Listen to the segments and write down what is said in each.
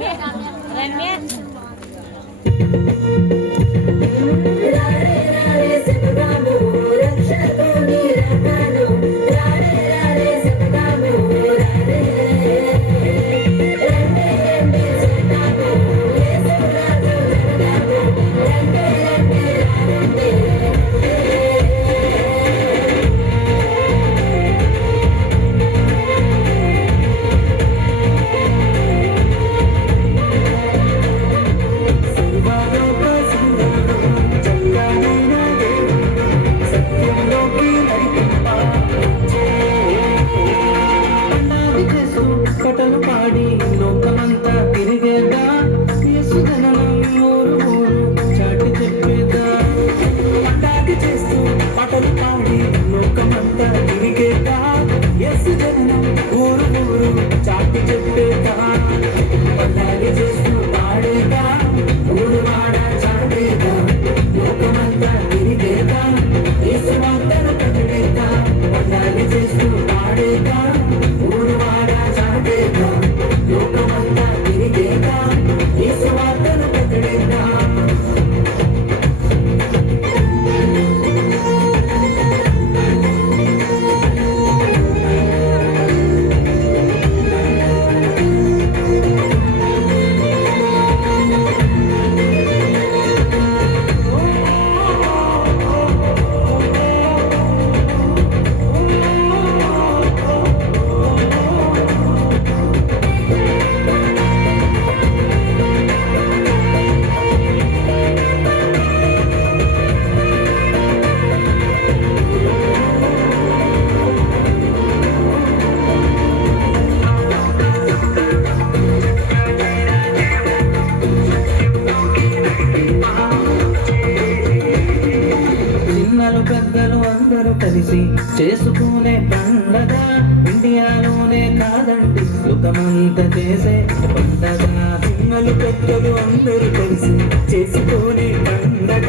రమ్య చాటి చెప్పేదా పల్లాలి చేస్తూ పాడేదా ఊరు వాడ చాటేదా లోకమంతా తిరిగేదా యేసు వార్తను ప్రకటేదా పల్లాలి చేస్తూ పాడేదా ఊరు వాడ చాటేదా లోకమంతా తిరిగేదా యేసు వార్తను ప్రకటేదా చిన్నలు పెద్దలు అందరూ కలిసి చేసుకునే పండగ ఇండియాలోనే కాదండి సుఖమంతా చేసే పండగ చిన్నలు పెద్దలు అందరూ కలిసి చేసుకునే పండగ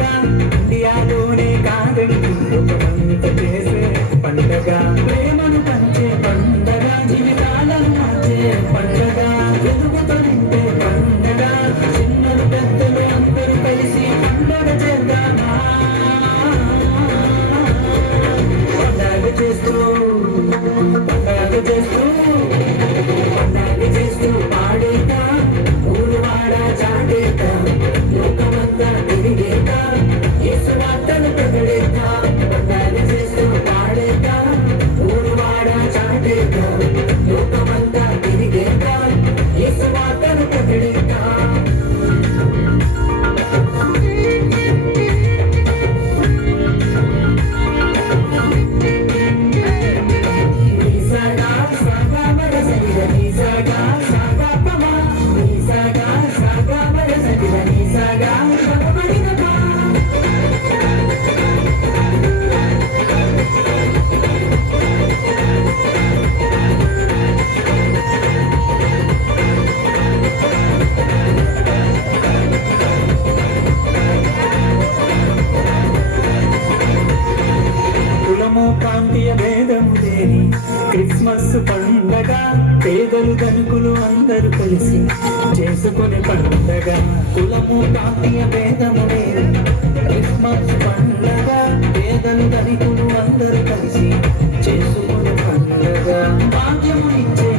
ఇండియాలోనే కాదండి సుఖమంతా చేసే పండగ ప్రేమను పంచే పండగ జీవితాలను మార్చే పండగ వెలుగుతో నింపే పండగ చిన్నలు పెద్దలు అందరూ కలిసి పండగ చేద్దామా పండగ చేస్తూ పాడేదా ఊరు వాడ చాటేదా లోకమంతా తిరిగేదా యేసు వార్తను ప్రకటేదా పండగ చేస్తూ పాడేదా ఊరు వాడ చాటేదా లోకమంతా తిరిగేదా యేసు వార్తను ప్రకటేదా కులము ప్రాంతీయ భేదము లేని క్రిస్మస్ పండగ పేదలు ధనికులు అందరూ కలిసి చేసుకునే పండగ కులము ప్రాంతీయ భేదము లేని క్రిస్మస్ పండగ పేదలు ధనికులు అందరూ కలిసి చేసుకునే పండగ భాగ్యము ఇచ్చే